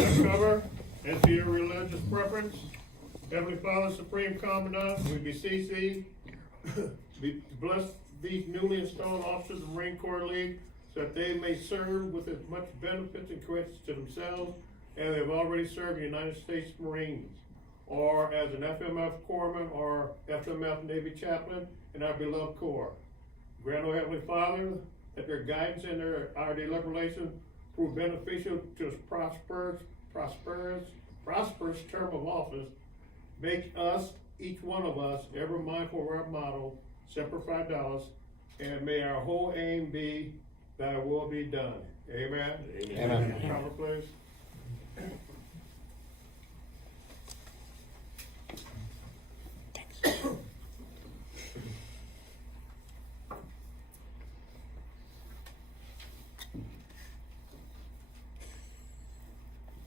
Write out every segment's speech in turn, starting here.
Cover as to your religious preference. Heavenly Father, Supreme Commandant, we beseech thee, bless these newly installed officers of the Marine Corps League so that they may serve with as much benefits and credits to themselves as they've already served the United States Marines, or as an FMF corpsman or FMF Navy chaplain in our beloved Corps. Grant, O Heavenly Father, that their guidance and our deliberation prove beneficial to us prosperous term of office. Make us, each one of us, ever mindful of our motto, Semper Fidelis, and may our whole aim be thy will be done. Amen. Amen. Cover, please.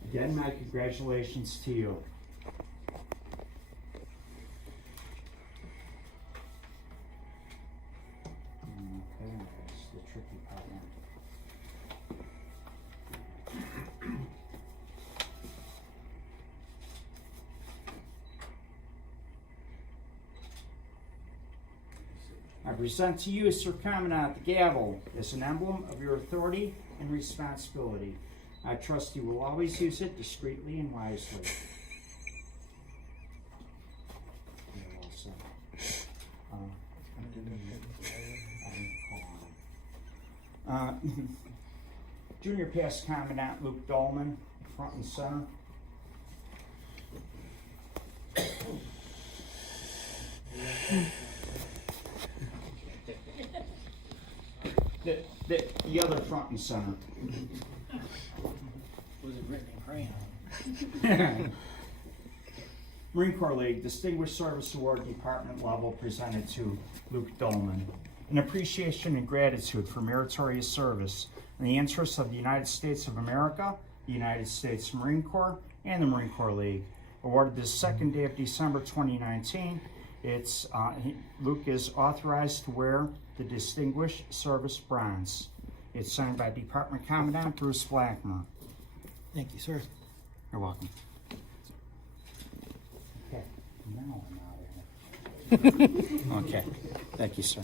Again, my congratulations to you. Okay, that's the tricky part now. I present to you, Sir Commandant, the gavel as an emblem of your authority and responsibility. I trust you will always use it discreetly and wisely. You're all set. Junior Past Commandant Luke Dolman, front and center. The other front and center. Was it written in crayon? Marine Corps League Distinguished Service Award Department level presented to Luke Dolman. In appreciation and gratitude for meritorious service in the interests of the United States of America, the United States Marine Corps, and the Marine Corps League. Awarded this second day of December 2019. Luke is authorized to wear the Distinguished Service Bronze. It's signed by Department Commandant Bruce Blackmer. Thank you, sir. You're welcome. Okay, now I'm out of here. Okay, thank you, sir.